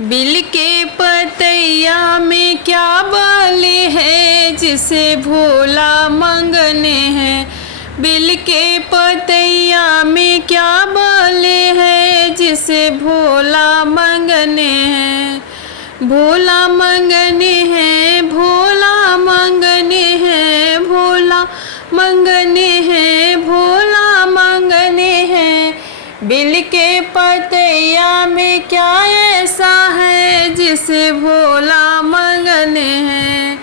Bill के पतैया में क्या बाले है जिसे भोला मंगने हैं। बिल के पतैया में क्या बाले है जिसे भोला मंगने हैं। भोला मंगने हैं, भोला मंगने हैं, भोला मंगने हैं, भोला मंगने हैं। बिल के पतैया में क्या ऐसा है जिसे भोला मंगने हैं।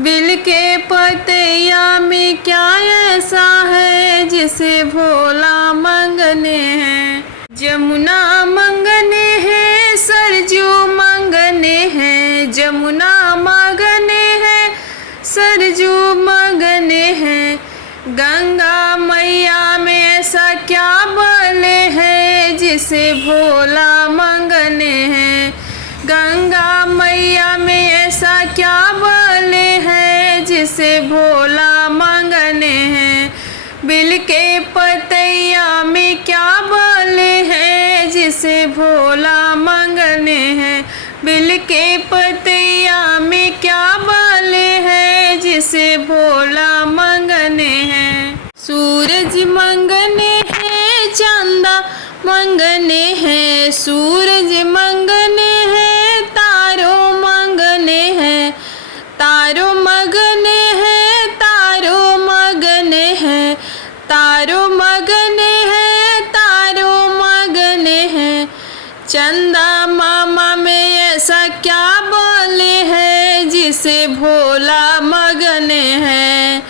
बिल के पतैया में क्या ऐसा है जिसे भोला मंगने हैं। जमुना मंगने हैं, सरजू मंगने हैं, जमुना मंगने हैं, सरजू मंगने हैं। गंगा मैया में ऐसा क्या बले है जिसे भोला मंगने हैं। गंगा मैया में ऐसा क्या बले है जिसे भोला मंगने हैं। बिल के पतैया में क्या बले है जिसे भोला मंगने हैं। बिल के पतैया में क्या बले है जिसे भोला मंगने हैं। सूरज मंगने हैं, चंदा मंगने हैं, सूरज मंगने हैं, तारों मंगने हैं, तारों मगने हैं, तारों मगने हैं, तारों मगने हैं, तारों मगने हैं। चंदा मामा में ऐसा क्या बोले है जिसे भोला मगने हैं।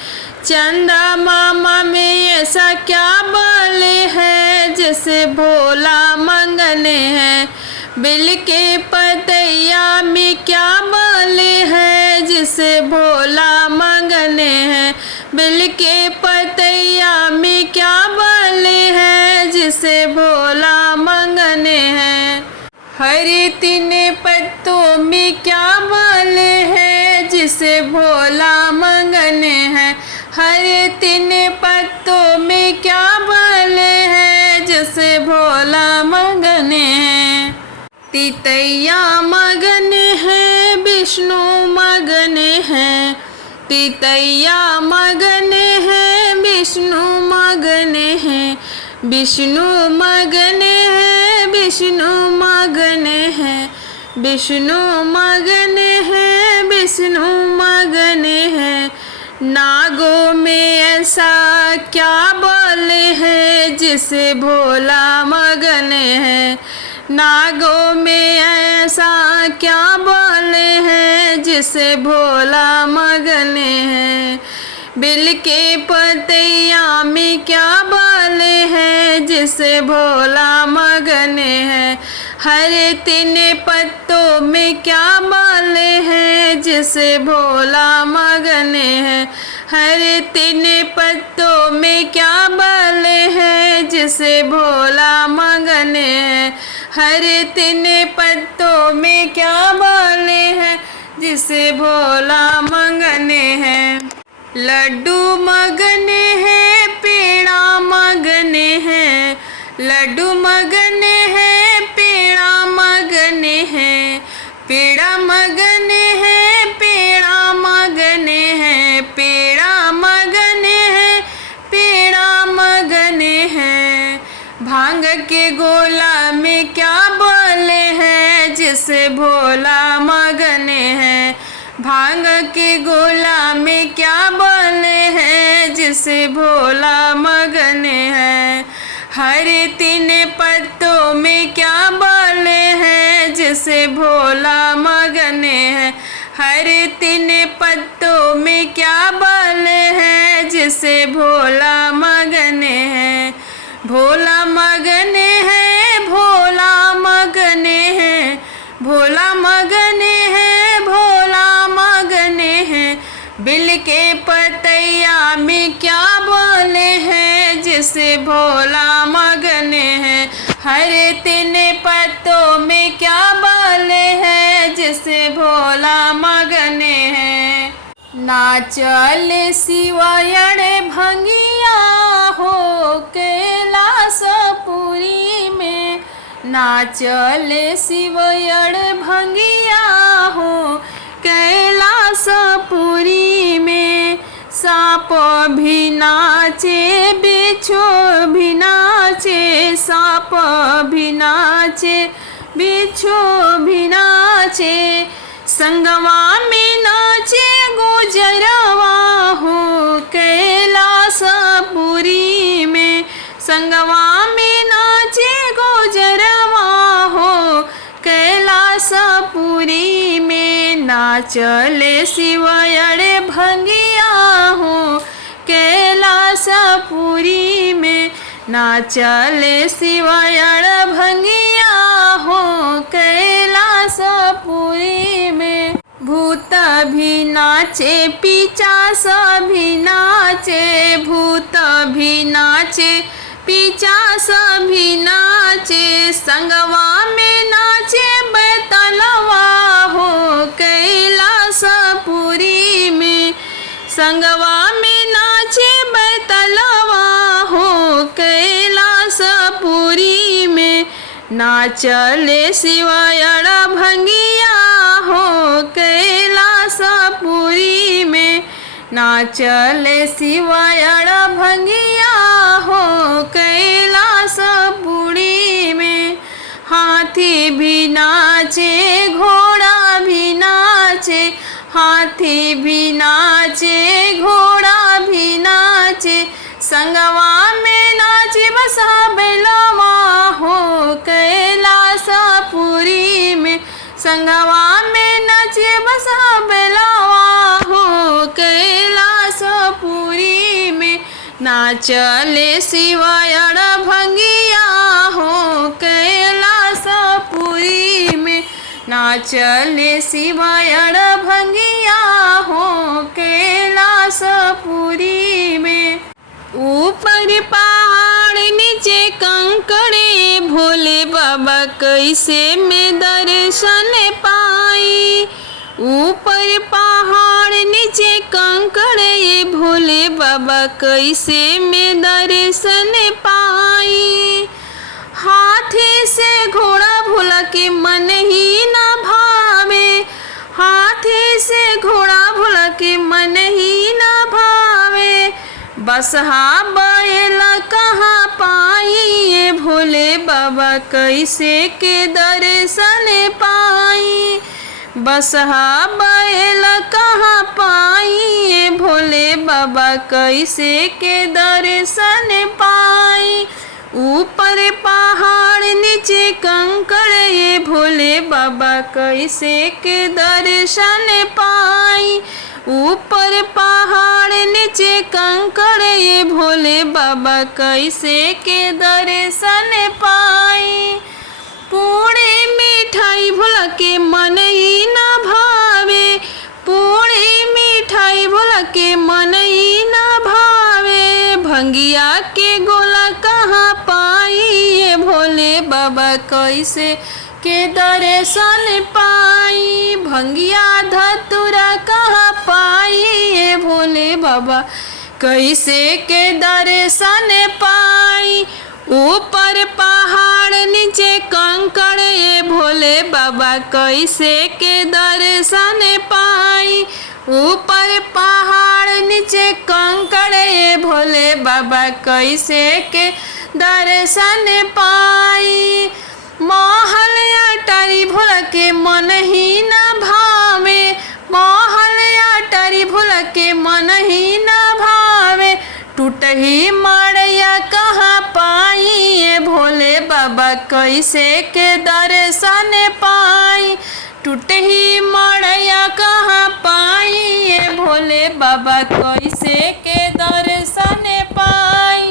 चंदा मामा में ऐसा क्या बोले है जिसे भोला मंगने हैं। बिल के पतैया में क्या बोले है जिसे भोला मंगने हैं। बिल के पतैया में क्या बोले है जिसे भोला मंगने हैं। हरे तीन पत्तों में क्या बोले है जिसे भोला मंगने हैं। हरे तीन पत्तों में क्या बोले है जिसे भोला मंगने हैं। तितैया मगने हैं, विष्णु मगने हैं, तितैया मगने हैं, विष्णु मगने हैं, विष्णु मगने हैं, विष्णु मगने हैं, विष्णु मगने हैं, विष्णु मगने हैं। नागों में ऐसा क्या बोले है जिसे भोला मगने हैं। नागों में ऐसा क्या बोले है जिसे भोला मगने हैं। बिल के पतैया में क्या बोले है जिसे भोला मगने हैं। हरे तीन पत्तों में क्या बोले है जिसे भोला मगने हैं। हरे तीन पत्तों में क्या बोले है जिसे भोला मगने हैं। हरे तीन पत्तों में क्या बोले है जिसे भोला मंगने हैं। लड्डू मगने हैं, पेड़ा मगने हैं, लड्डू मगने हैं, पेड़ा मगने हैं, पेड़ा मगने हैं, पेड़ा मगने हैं, पेड़ा मगने हैं, पेड़ा मगने हैं। भांग के गोला में क्या बोले हैं जिसे भोला मगने हैं। भांग के गोला में क्या बोले हैं जिसे भोला मगने हैं। हरे तीन पत्तों में क्या बोले हैं जिसे भोला मगने हैं। हरे तीन पत्तों में क्या बोले हैं जिसे भोला मगने हैं। भोला मगने हैं, भोला मगने हैं, भोला मगने हैं, भोला मगने हैं। बिल के पतैया में क्या बोले हैं जिसे भोला मगने हैं। हरे तीन पत्तों में क्या बोले हैं जिसे भोला मगने हैं। नाचल शिवयड़ भंगिया हो कैलासपुरी में, नाचल शिवयड़ बिच्छू भी नाचे, सांप भी नाचे, बिच्छू भी नाचे, संगवा में नाचे गुजरवा हो कैलासपुरी में, संगवा में नाचे गुजरवा हो कैलासपुरी में, नाचले शिवयड़े भंगिया हो कैलासपुरी में, नाचले शिवयड़ भंगिया हो कैलासपुरी में। भूत भी नाचे, पिशाच भी नाचे, भूत भी नाचे, पिशाच भी नाचे, संगवा में नाचे बैतलवा हो कैलासपुरी में, संगवा में नाचे बैतलवा हो कैलासपुरी में, नाचले शिवयड़ भंगिया हो कैलासपुरी में, नाचले शिवयड़ भंगिया हो कैलासपुरी में। हाथी भी नाचे, घोड़ा भी नाचे, हाथी भी नाचे, घोड़ा भी नाचे, संगवा में नाचे बसा बैलवा हो कैलासपुरी में, संगवा में नाचे बसा बैलवा हो कैलासपुरी में, नाचले शिवयड़ भंगिया हो कैलासपुरी में, नाचले शिवयड़ भंगिया हो कैलासपुरी में। ऊपर पहाड़ नीचे कंकड़े, भोले बाबा कैसे मैं दर्शन पाई, ऊपर पहाड़ नीचे कंकड़े, भोले बाबा कैसे मैं दर्शन पाई, हाथी से घोड़ा भोला के मन ही न भावे, हाथी से घोड़ा भोला के मन ही न भावे, बसहा बैल कहाँ पाई, भोले बाबा कैसे के दर्शन पाई, बसहा बैल कहाँ पाई, भोले बाबा कैसे के दर्शन पाई, ऊपर पहाड़ नीचे कंकड़, भोले बाबा कैसे के दर्शन पाई, ऊपर पहाड़ नीचे कंकड़, भोले बाबा कैसे के दर्शन पाई, पूरी मिठाई भोला के मन ही न भावे, पूरी मिठाई भोला के मन ही न भावे, भंगिया के गोला कहाँ पाई, भोले बाबा कैसे के दर्शन पाई, भंगिया धतुरा कहाँ पाई, भोले बाबा कैसे के दर्शन पाई, ऊपर पहाड़ नीचे कंकड़, भोले बाबा कैसे के दर्शन पाई, ऊपर पहाड़ नीचे कंकड़, भोले बाबा कैसे के दर्शन पाई, महल अटारी भोला के मन ही न भावे, महल अटारी भोला के मन ही न भावे, टूटही मड़ैया कहाँ पाई, भोले बाबा कैसे के दर्शन पाई, टूटही मड़ैया कहाँ पाई, भोले बाबा कैसे के दर्शन पाई,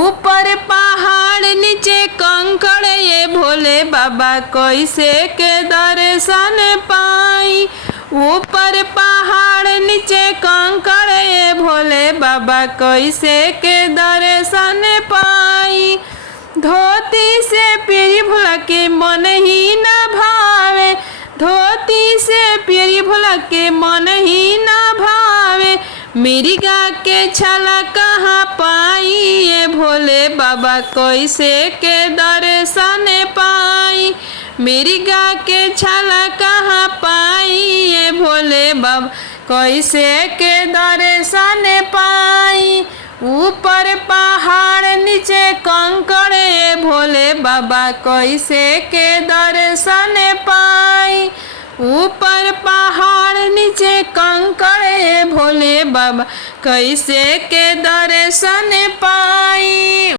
ऊपर पहाड़ नीचे कंकड़, भोले बाबा कैसे के दर्शन पाई, ऊपर पहाड़ नीचे कंकड़, भोले बाबा कैसे के दर्शन पाई, धोती से पेरी भोला के मन ही न भावे, धोती से पेरी भोला के मन ही न भावे, मेरी गा के छाला कहाँ पाई, भोले बाबा कैसे के दर्शन पाई, मेरी गा के छाला कहाँ पाई, भोले बाबा कैसे के दर्शन पाई, ऊपर पहाड़ कंकड़े भोले बाबा कैसे के दर्शन पाई। ऊपर पहाड़ नीचे कंकड़े भोले बाबा कैसे के दर्शन पाई।